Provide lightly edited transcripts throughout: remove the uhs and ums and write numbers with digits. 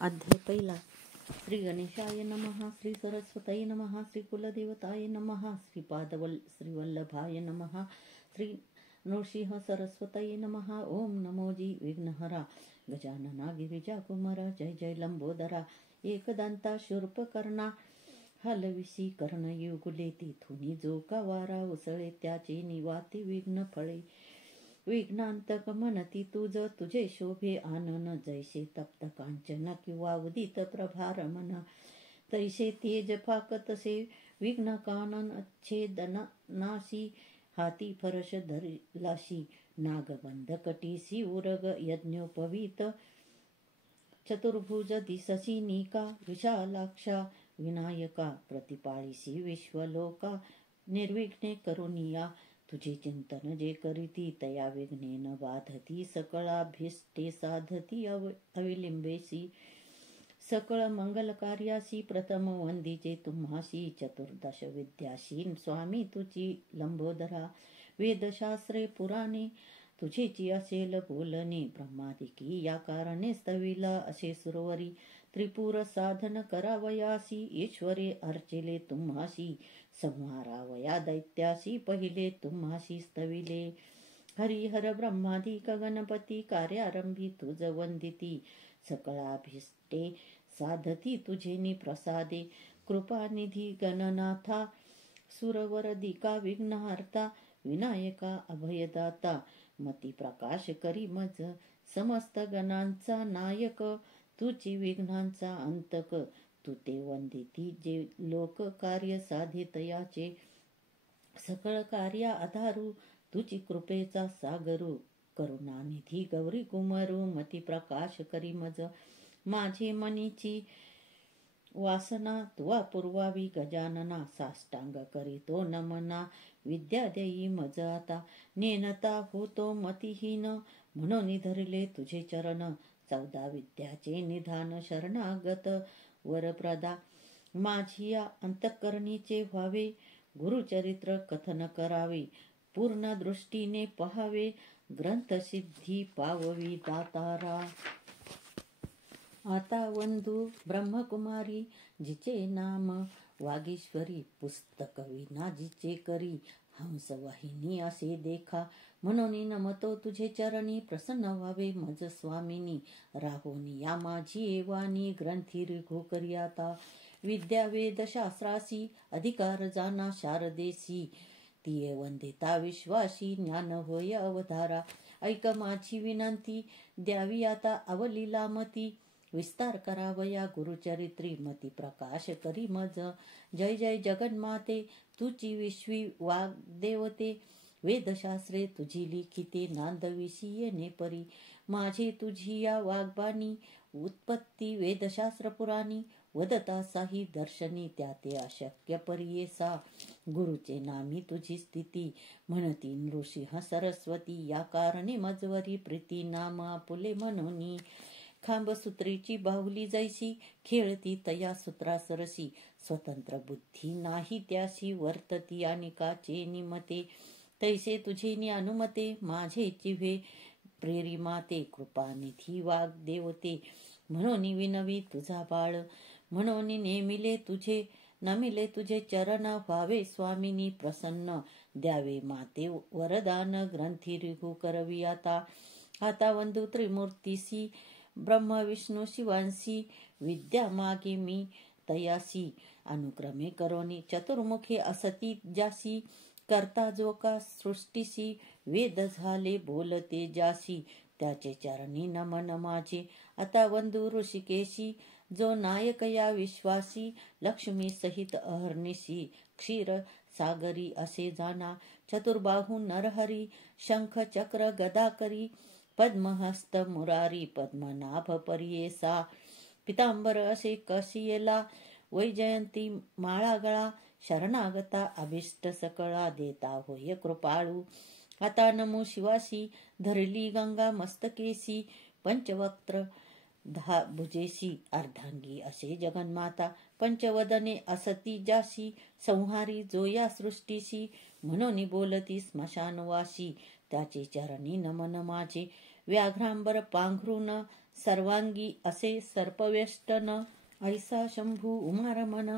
अध्याय पहिला. श्री गणेशाय नमः, श्री सरस्वतीय नमः, श्री कुलदेवताय नमः, श्रीवल्लभाय नमः, श्री नृसिंह सरस्वतीय नमः. ओम नमोजी विघ्नहरा, गजानना गिरिजा कुमारा, जय जय लंबोदरा, एकदंता शूर्पकर्णा, हलविसी कर्णयुगुले, तिथुनी जो का वारा उसळे, त्याचे निवाती विघ्न फळे. विघ्नांतक म्हणती तुझ, तुझे शोभे आनन, जैसे तप्त कांचन किंवा उदित प्रभार मन, तैसे तेज फाकतसे विघ्न कानन छेदनासी, हाती फरश धरलाशी, नागबंध कटीसी उरग यज्ञोपवीत, चतुर्भुज दिससी निका, विशालाक्षा विनायका, प्रतिपाळीसी विश्वलोका, निर्विघ्ने करुनिया, तुझे चिंतन जे करीती, तया विघ्नेन बाधती, सकळाभीष्टे साधती अविलिंबेसी, सकळ मंगल कार्यासी, प्रथम वंदीचे तुम्हासी, चतुर्दश विद्यासी स्वामी तुझी लंबोदरा. वेदशास्त्रे पुराणे तुझेची असेल बोलणे, ब्रह्मादिकी या कारणे स्तविला असे सुरवरी, त्रिपुर साधन करावयासी, ईश्वरे अर्चिले तुम्हासी, संहारावया दैत्यासी, पहिले तुम्हासी स्तविले. हरिहर ब्रह्मादिक गणपती, कार्यारंभी तुझ वंदिती, सकळाभीष्टे साधती तुझेनी प्रसादे, कृपानिधी गणनाथा, सुरवरदिका विघ्नहर्ता, विनायका अभयदाता, मती प्रकाश करी मज, समस्त गणांचा नायक, तुझी विघ्नांचा अंतक, तू ते वंदिती जे लोक कार्य साधितयाचे, सकळ कार्या आधारू, तुझी कृपेचा सागरू, करुणानिधी गौरी कुमारू, मती प्रकाश करी मज, माझे मनीची वासना तुवा पुरवावी गजानना, साष्टांग करीतो नमना, विद्या देई मज आता, नेनता होतो मतिहीन, म्हणून धरले तुझे चरण, 14 विद्याचे निधान, शरणागत वरप्रदा, माझिया अंतःकरणीचे व्हावे, गुरुचरित्र कथन करावे, पूर्ण दृष्टीने पहावे, ग्रंथसिद्धी पाववी दातारा. आता वंदू ब्रह्मकुमारी, जिचे नाम वागीश्वरी, पुस्तक विना जिचे करी, हंसवाहिनी असे देखा, म्हणून नमतो तुझे चरणी, प्रसन्न व्हावे मज स्वामिनी, राहोनी या माझी एवानी, ग्रंथी रिघो करी आता, विद्या वेद शास्त्रासी, अधिकार जाना शारदेसी, तिये वंदिता विश्वासी, ज्ञान होय अवधारा, ऐक माझी विनंती, द्यावी आता अवलीलामती, विस्तार करावया गुरुचरित्री, मती प्रकाश करी मज, जय जय जगन्माते, तुझी विश्वी वाग्देवते, वेदशास्त्रे तुझी लिखिते, नांदविसी येणे परी, माझे तुझी या वाग्बाणी, उत्पत्ती वेदशास्त्र पुराणी, वदता साही दर्शनी, त्या ते अशक्य परियेसा, गुरुचे नामी तुझी स्थिती, म्हणती नृसिंह सरस्वती, या कारणे मजवरी प्रीती, नाम आपुले म्हणूनी, खांबसूत्रीची बाहुली जैसी, खेळती तया सूत्रा सरसी, स्वतंत्र बुद्धी नाही त्यासी, वर्तती अनिकाचे निमते, तैसे तुझे अनुमते, माझे जिव्हे प्रेरी माते, कृपानिधी वाग्देवते, म्हणून विनवी तुझा बाळ, म्हणून नमिले तुझे चरण, व्हावे स्वामिनी प्रसन्न, द्यावे माते वरदान, ग्रंथी रिघू करवी आता. आता वंदू त्रिमूर्तीसी, ब्रह्म विष्णू शिवांसी, विद्या मागे मी तयासी, अनुक्रमे करोनी चतुर्मुखे असती जासी, करता जो का सृष्टीसी, वेद झाले बोलते जासी, त्याचे चरणी नमन माझे. आता वंदू ऋषिकेशी, जो नायक या विश्वासी, लक्ष्मी सहित अहर्निशी, क्षीर सागरी असे जाना, चतुर्बाहू नरहरी, शंख चक्र गदा करी, पद्महस्त मुरारी, पद्मनाभ परियेसा, पितांबर असे कसियला, वैजयंती माळा गळा, शरणागता अभिष्ट सकळा, देता होय कृपाळू. आता नमो शिवासी, धरली गंगा मस्तकेसी, पंचवक्त्र 10 भुजेसी, अर्धांगी असे जगन्माता, पंचवदने असती जासी, संहारी जो या सृष्टीसी, म्हणून बोलती स्मशानवासी, त्याचे चरणी नमन माझे. व्याघ्रांबर पांघरून सर्वांगी असे सर्पवेष्टन ऐसा शंभू उमारमन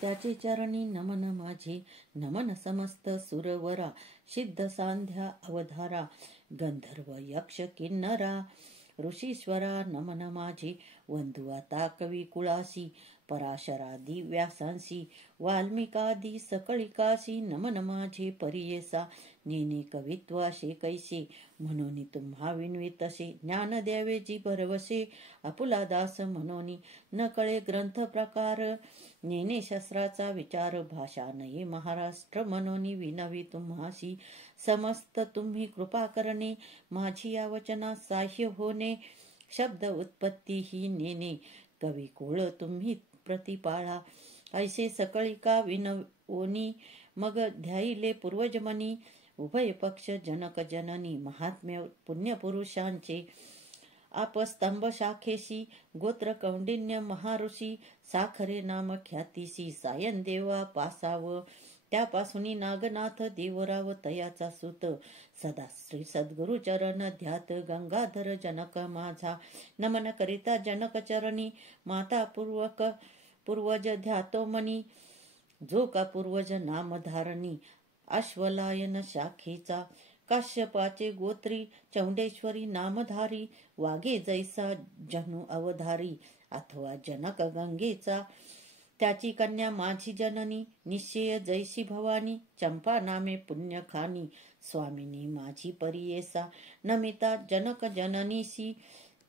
त्याचे चरणी नमन माझे नमन समस्त सुरवरा सिद्ध सांध्या अवधारा गंधर्व यक्ष किन्नरा ऋषीश्वरा नमन माझे वंदू आता कवी कुळासी पराशरादी व्यासांसी वाल्मिकादी सकळिकासी नमन माझे परियेसा नेने कवित्वाशे कैसे म्हणून तुम्हा विनवी तसे ज्ञान द्यावे जी भरवसे आपुला दास म्हणून न कळे ग्रंथ प्रकार नेने शस्त्राचा विचार भाषा नये महाराष्ट्र म्हणून विनवी तुम्हासी समस्त तुम्ही कृपा करणे माझी या वचना साह्य होणे शब्द उत्पत्ती ही नेने कवी कुळ तुम्ही प्रतिपाळा ऐसे सकळिका विनवोनी मग ध्याईले पूर्वजमनी उभय पक्ष जनक जननी महात्म्य पुण्यपुरुषांचे आपस्तंभ शाखेशी गोत्र कौंडिन्य महाऋषी साखरे नाम ख्यातीसी सायन देवा पासाव त्यापासून नागनाथ देवराव तयाचा सुत सदा श्री सद्गुरु चरण ध्यात गंगाधर जनक माझा नमन करिता जनक चरणी माता पूर्वज ध्यातो मनी जो का पूर्वज नामधारणी अश्वलायन शाखेचा काश्यपाचे गोत्री चौंडेश्वरी नामधारी वागे जैसा जनु अवधारी अथवा जनक गंगेचा त्याची कन्या माझी जननी निश्चय जैसी भवानी चंपा नामे पुण्यखानी स्वामिनी माझी परियेसा नमिता जनक जननीसी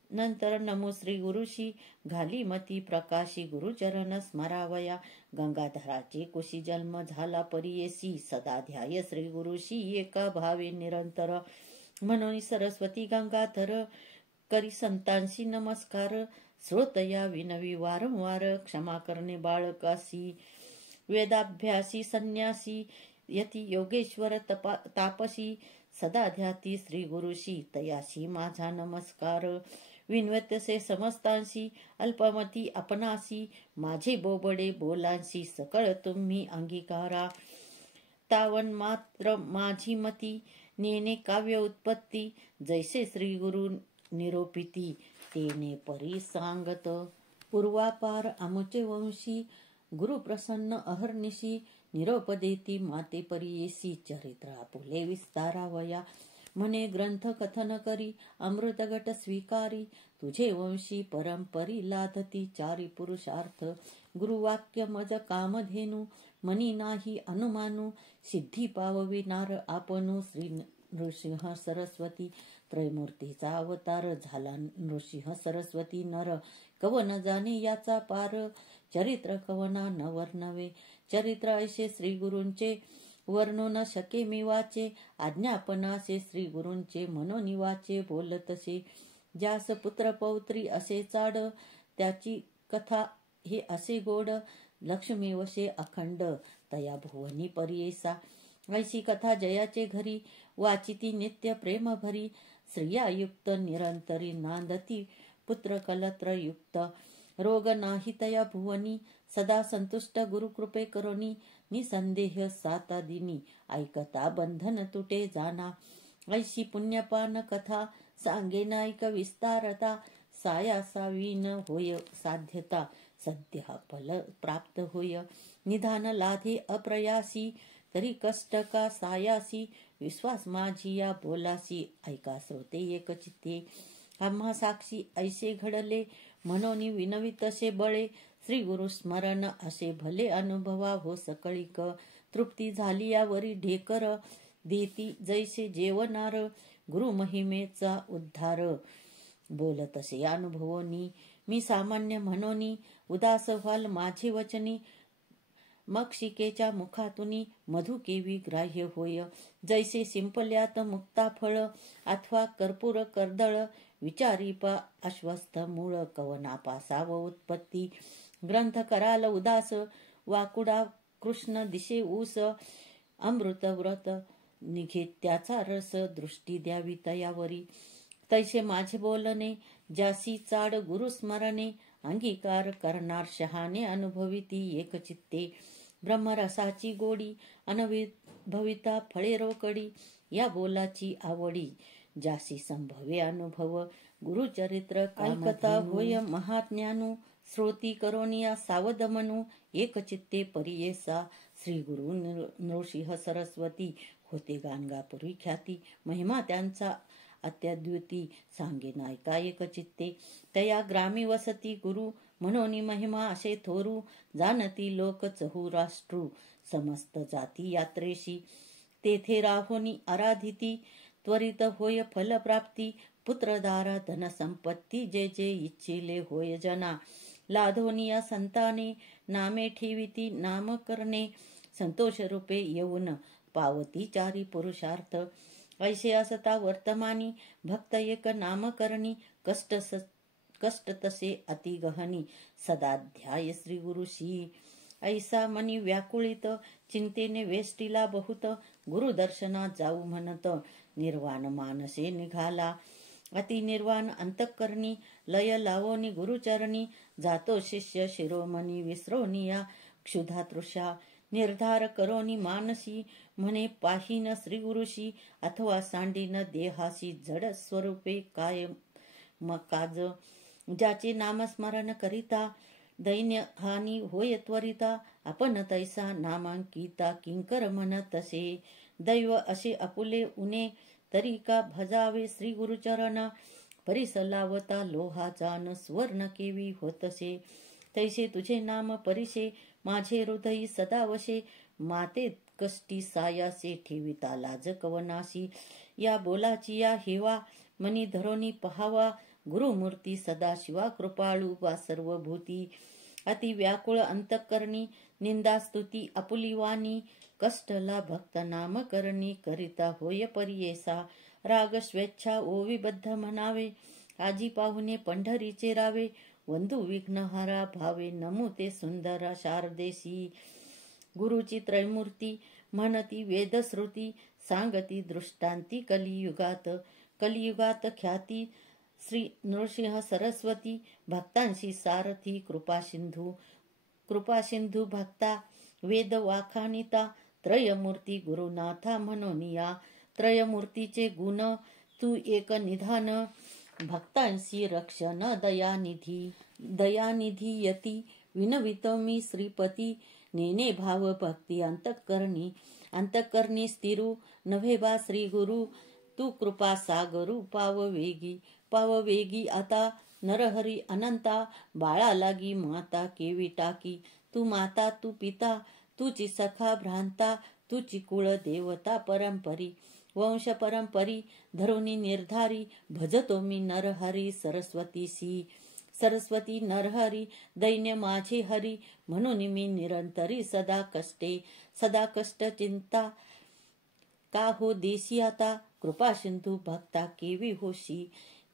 नंतर नमो श्री गुरुशी घाली मती प्रकाशी गुरुचरण स्मरावया गंगाधराचे कुशी जन्म झाला परियेसी सदा ध्याय श्री गुरुशी एका भावे निरंतर म्हणून सरस्वती गंगाधर करी संतांशी नमस्कार श्रोतया विनवी वारंवार क्षमा करणे बाळकासी वेदाभ्यासी संन्यासी यती योगेश्वर तापसी सदा ध्याती श्री गुरुशी तयाशी माझा नमस्कार विनवत्यसे समस्तांशी अल्पमती आपणासी माझे बोबडे बोलांशी सकळ तुम्ही अंगीकारा तावन मात्र माझी मती नेने काव्य उत्पत्ती जैसे श्री गुरु निरोपिती तेने परी सांगत पूर्वापार आमुचे वंशी गुरु प्रसन्न अहर्निशी निरोप देती माते परियेसी चरित्र आपुले विस्तारावया म्हणे ग्रंथ कथन करी अमृतगट स्वीकारी तुझे वंशी परंपरी लाधती चारी पुरुषार्थ गुरुवाक्य मज कामधेनु मनी नाही अनुमानु सिद्धी पावविनार आपणू श्री नृसिंह सरस्वती त्रयमूर्तीचा अवतार झाला नृसिंह सरस्वती नर कवन जाणे याचा पार चरित्र कवना न वर्णवे चरित्र ऐसे श्री गुरूंचे वर्णू न शके मी वाचे आज्ञापनासे श्री गुरूंचे मनोनिवाचे बोलतसे ज्यास पुत्र पौत्री असे चाड त्याची कथा हे असे गोड लक्ष्मी वशे अखंड तया भुवनी परियेसा ऐशी कथा जयाचे घरी वाचिती नित्य प्रेम भरी स्त्रियायुक्त निरंतरी नांदती पुत्र कलत्र युक्त रोग नाही तया भुवनी सदा संतुष्ट गुरुकृपे करोनी निसंदेह साता दिनी ऐकता बंधन तुटे जाना ऐशी पुण्यपान कथा सांगे नायक विस्तारता सायासावीन होय साध्यता सद्य फल प्राप्त होय निधान लाधे अप्रयासी तरी कष्ट का सायासी विश्वास माझी या बोलासी ऐका श्रोते एक चित्ते आम्हा साक्षी ऐसे घडले म्हणून विनवी तसे बळे श्री गुरु स्मरण असे भले अनुभवा हो सकळीक तृप्ती झाली यावरी ढेकर देती जैसे जेवणार गुरु महिमेचा उद्धार बोलत असे अनुभवोनी मी सामान्य म्हणोनी उदास व्हाल माझे वचनी मक्षिकेच्या मुखातुनी मधु केवी ग्राह्य होय जैसे शिंपल्यात मुक्ता फळ अथवा कर्पूर कर्दळ विचारीपा अश्वस्थ मूळ कवना पासाव उत्पत्ती ग्रंथ कराल उदास वाकुडा कृष्ण दिशे ऊस अमृत व्रत निघे त्याचा रस दृष्टी द्यावी तयावरी तैसे माझे बोलणे जासी चाड गुरुस्मरणे अंगीकार करणार शहाणे अनुभविती एकचित्ते ब्रह्मरसाची गोडी अनविभविता फळे रोकडी या बोलाची आवडी जासी संभवे अनुभव गुरुचरित्र ऐकता होय महाज्ञानू श्रोती करोनिया सावध मनू एक चित्ते परियेसा श्री गुरु नृसिंह सरस्वती होते गाणगापुरी ख्याती महिमा त्यांचा अत्याद्विती सांगे नायका एक चित्ते तया ग्रामी वसती गुरु म्हणून महिमा असे थोरू जाणती लोक चहुराष्ट्रू समस्त जाती यात्रेशी तेथे राहोनी आराधिती त्वरित होय फलप्राप्ती पुत्रदारा धनसंपत्ती जे जे इच्छिले होय जना लाधोनिया संताने नामे ठेविती नाम करणे संतोष रूपे येऊन पावती चारी पुरुषार्थ ऐसे असता वर्तमानी भक्त एक नाम करणी कष्ट तसे अति गहनी सदाध्याय श्री गुरुशी ऐसा मनी व्याकुळित चिंतेने वेष्टीला बहुत गुरुदर्शना जाऊ म्हणत निर्वाण मानसे निघाला अति निर्वाण अंतःकरणी लय लावोनी गुरुचरणी जातो शिष्य शिरोमणी विसरोनिया क्षुधा तृषा निर्धार करोनी मानसी म्हणे पाहीन श्री गुरुशी अथवा सांडीन देहासी जड स्वरूपे काय मकाज ज्याचे नामस्मरण करिता दैन्य हानी होय त्वरिता आपण तैसा नामांकिता किंकर मन तसे दैव असे आपुले उने तरी का भजावे श्री गुरुचरण परिसलावता लोहाचा न स्वर्ण केवी होतसे तैसे तुझे नाम परिसे माझे हृदयी सदा वशे माते कष्टी सायासे ठेविता लाज कवनासी या बोलाची या हेवा मनी धरोनी पहावा गुरुमूर्ती सदा शिवा कृपाळू वा सर्वभूती अति व्याकुळ अंतःकरणी निंदा स्तुती आपुली वाणी कष्टला भक्त नाम करणी करिता होय परियेसा राग स्वेच्छा ओविबद्ध म्हणावे आजी पाहुणे पंढरीचे रावे वंदू विघ्नहारा भावे नमुते सुंदर शारदेशी गुरुची त्रैमूर्ती म्हणती वेदश्रुती सांगती दृष्टांती कलियुगात ख्याती श्री नृसिंह सरस्वती भक्तांशी सारथी कृपा सिंधू भक्ता वेद वाखानिता त्रयमूर्ती गुरुनाथा म्हणूनिया त्रयमूर्तीचे गुण तू एक निधान भक्तांशी रक्षण दयानिधी यती विनवितो मी श्रीपती नेने भाव भक्ती अंतःकरणी स्थिरू नव्हे बा श्री गुरु तू कृपा सागरू पाववेगी आता नरहरी अनंता बाळा लागी माता केवी टाकी तू माता तू पिता तुची सखा भ्रांता तुची कुळ देवता परंपरी वंश परंपरी धरुनी निर्धारी भजतो मी नरहरी सरस्वती नरहरी दैन्य माझे हरी म्हणून मी निरंतरी सदा कष्ट चिंता का हो देशी आता कृपा सिंधू भक्ता केवी होशी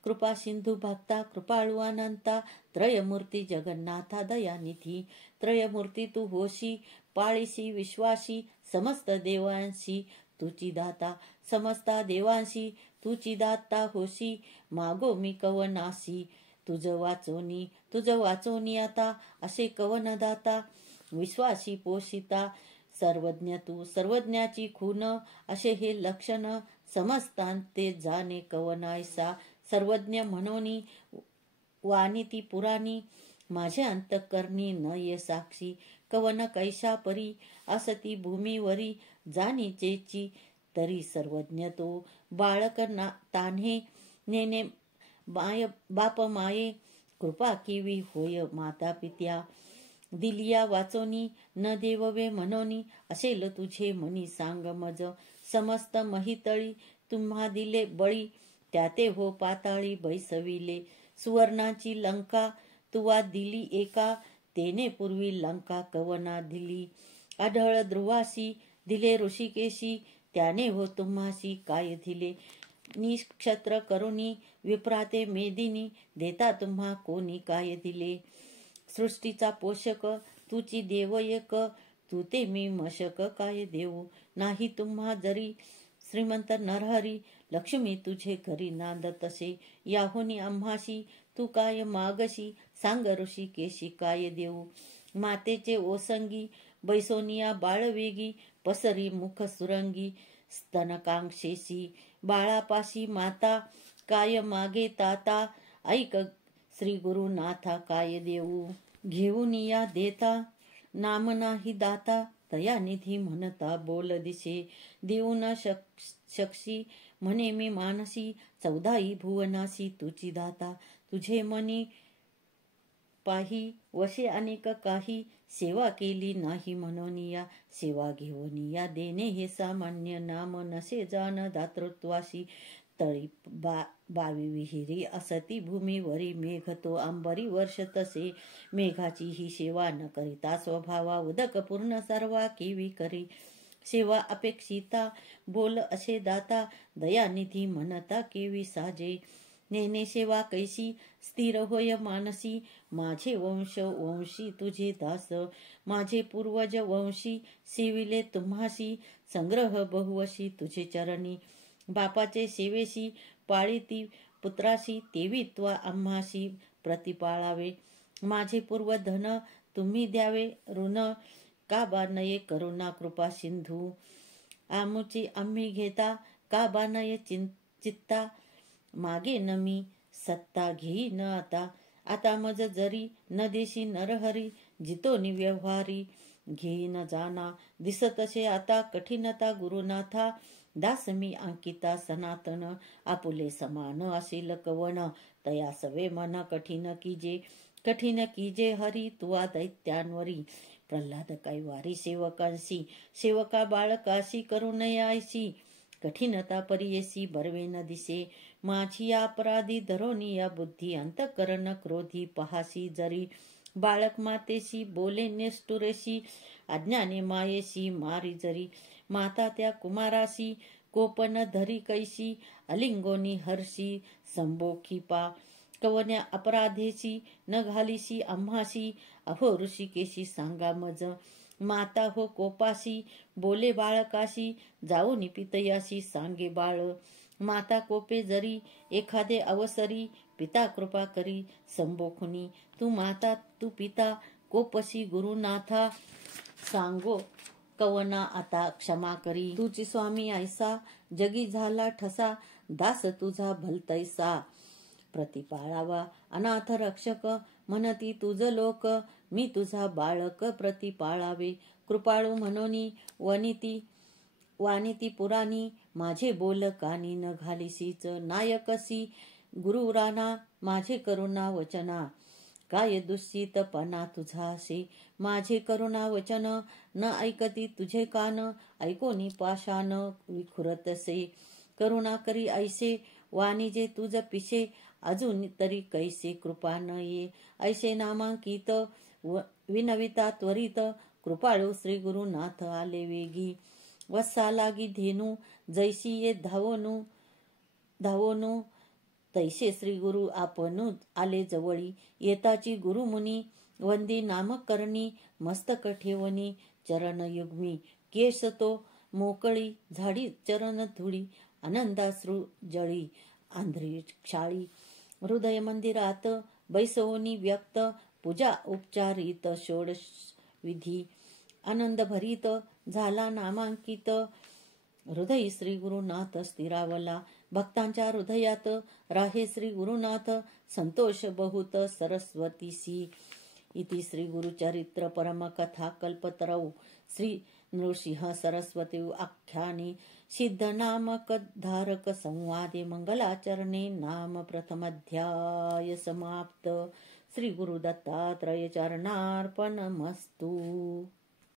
कृपा सिंधू भक्ता कृपाळू अनंता त्रयमूर्ती जगन्नाथा दयानिधी त्रयमूर्ती तू होशी पाळीशी विश्वासी समस्त देवांशी तुची दाता समस्ता देवांशी तुची दाता होशी मागो मी कवनासी तुझ वाचोनी आता असे कवन दाता विश्वासी पोषिता सर्वज्ञ तू सर्वज्ञाची खून असे हे लक्षण समस्तांते जाणे कवनायसा सर्वज्ञ म्हणोनी वाणिती पुराणी माझे अंतःकरणी न ये साक्षी कवन कैसा परी असती भूमीवरी जाणीचेची तरी सर्वज्ञ तो बाळक तान्हे नेने बाप माये कृपा केवी होय माता पित्या दिलिया वाचोनी न देववे म्हणोनी असेल तुझे मनी सांग मज समस्त महितळी तुम्हा दिले बळी त्याते हो पाताळी बैसविले सुवर्णाची लंका तुवा दिली एका तेने पूर्वी लंका कवना दिली आढळ ध्रुवासी दिले ऋषिकेशी त्याने हो तुम्हासी काय दिले निक्षत्र करुणी विप्राते मेदिनी देता तुम्हा कोणी काय दिले सृष्टीचा पोषक तुची देव एक तू ते मी मशक काय देऊ नाही तुम्हा जरी श्रीमंत नरहरी लक्ष्मी तुझे घरी नांद तसे याहुनी आम्हाशी तू काय मागशी सांग ऋषी केशी काय देऊ मातेचे ओसंगी बैसोनिया बाळवेगी पसरी मुख सुरंगी स्तनकांक्षेशी बाळापाशी माता काय मागे ताता, ऐक श्री गुरुनाथा काय देऊ. घेऊन या देता नाम नाही दाता, दयानिधी म्हणता बोल दिसे. देऊ न शकशी म्हणे मी मानसी, चौदाई भुवनासी तुझी दाता. तुझे मनी पाही वशे अनेक काही, सेवा केली नाही म्हणून या. सेवा घेऊन या देणे हे सामान्य, नाम नसे जाण दातृत्वाशी. तळी बावी विहिरी असती भूमीवरी, मेघ तो अंबरी वर्ष तसे. मेघाची ही सेवा न करिता स्वभावा, उदक पूर्ण सर्वा केवी करी. सेवा अपेक्षिता बोल असे दाता, दयानिधी म्हणता केवी साजे. नेने सेवा कैसी स्थिर होय मानसी, माझे वंश वंशी तुझे दास. माझे पूर्वज वंशी सेविले तुम्हासी, संग्रह बहुवशी तुझे चरणी. बापाचे सेवेशी पाळीती पुत्राशी, तेवी त्वा आम्हासी प्रतिपाळावे. माझे पूर्व धन तुम्ही द्यावे ऋण, का बा नये करुणा कृपा सिंधू. आमुची आम्ही घेता का बा नये चित्ता, मागे न मी सत्ता घेई न आता. आता मज जरी न देशी नरहरी, जितोनी व्यवहारी घेई न जाना. दिसतसे आता कठीणता गुरुनाथा, दास मी अंकिता सनातन. आपुले समान असेल कवन, तया सवे मन कठीण कीजे हरी तुआ दैत्यांवरी. प्रल्हाद कैवारी सेवकांशी, सेवका बाळकाशी करुणयासी. कठीणता परियेसी बरवे न दिसे, माझी अपराधी धरोनिया बुद्धी. अंतकरण क्रोधी पहासी जरी, बाळक मातेशी बोले नेष्टुरेशी. अज्ञाने मायेशी मारी जरी, माता त्या कुमाराशी. कोपन धरी कैसी अलिंगोनी हर्षी, संबोखी पा कवन्या अपराधेशी. न घालीशी आम्हासी अहो ऋषिकेशी सांगा मज. माता हो कोपाशी बोले बाळकाशी, जाऊन पितयाशी सांगे बाळ. माता कोपे जरी एखादे अवसरी, पिता कृपा करी संबोखुनी. तू माता तू पिता कोपशी गुरुनाथा, सांगो कवना आता क्षमा करी. तुझी स्वामी ऐसा जगी झाला ठसा, दास तुझा भलतैसा प्रतिपाळावा. अनाथ रक्षक म्हणती तुझ लोक, मी तुझा बाळक प्रतिपाळावे. कृपाळू म्हणोनी वानिती पुराणी, माझे बोल कानी न घालीसीच. नायकसी गुरुराना माझे करुणा वचना, काय दुःस्थितपणा तुझासे. माझे करुणा वचन न ऐकती तुझे कान, ऐकोनी पाषाण विखुरतसे. करुणा करी ऐसे वाणिजे तुझ पिसे, अजून तरी कैसे कृपा न ये. ऐसे नामांकित विनविता त्वरित, कृपाळू श्री गुरुनाथ आले वेगी. वत्सा लागी धेनू जैसी ये धावोनू, तैसे श्री गुरु आपणू आले जवळी. येताची गुरुमुनी वंदी नामकरणी, मस्तक ठेवणी चरण युग्मी. केस तो मोकळी झाडी चरण धुळी, आनंदाश्रू जळी आंध्री क्षाळी. हृदय मंदिरात बैसवणी व्यक्त, पूजा उपचारित षोडश विधी. आनंद भरीत झाला नामांकित, हृदय श्री गुरुनाथ स्थिरावला. भक्तांच्या हृदयात राहे श्री गुरुनाथ, संतोष बहुत सरस्वतीसी. इति श्री गुरुचरित्र परमकथा कल्पतरौ श्री नृसिंह सरस्वती आख्याने सिद्ध नामक धारक संवादे मंगलाचरणे नाम प्रथमाध्याय समाप्त. श्री गुरु दत्तात्रय चरणार्पणमस्तु.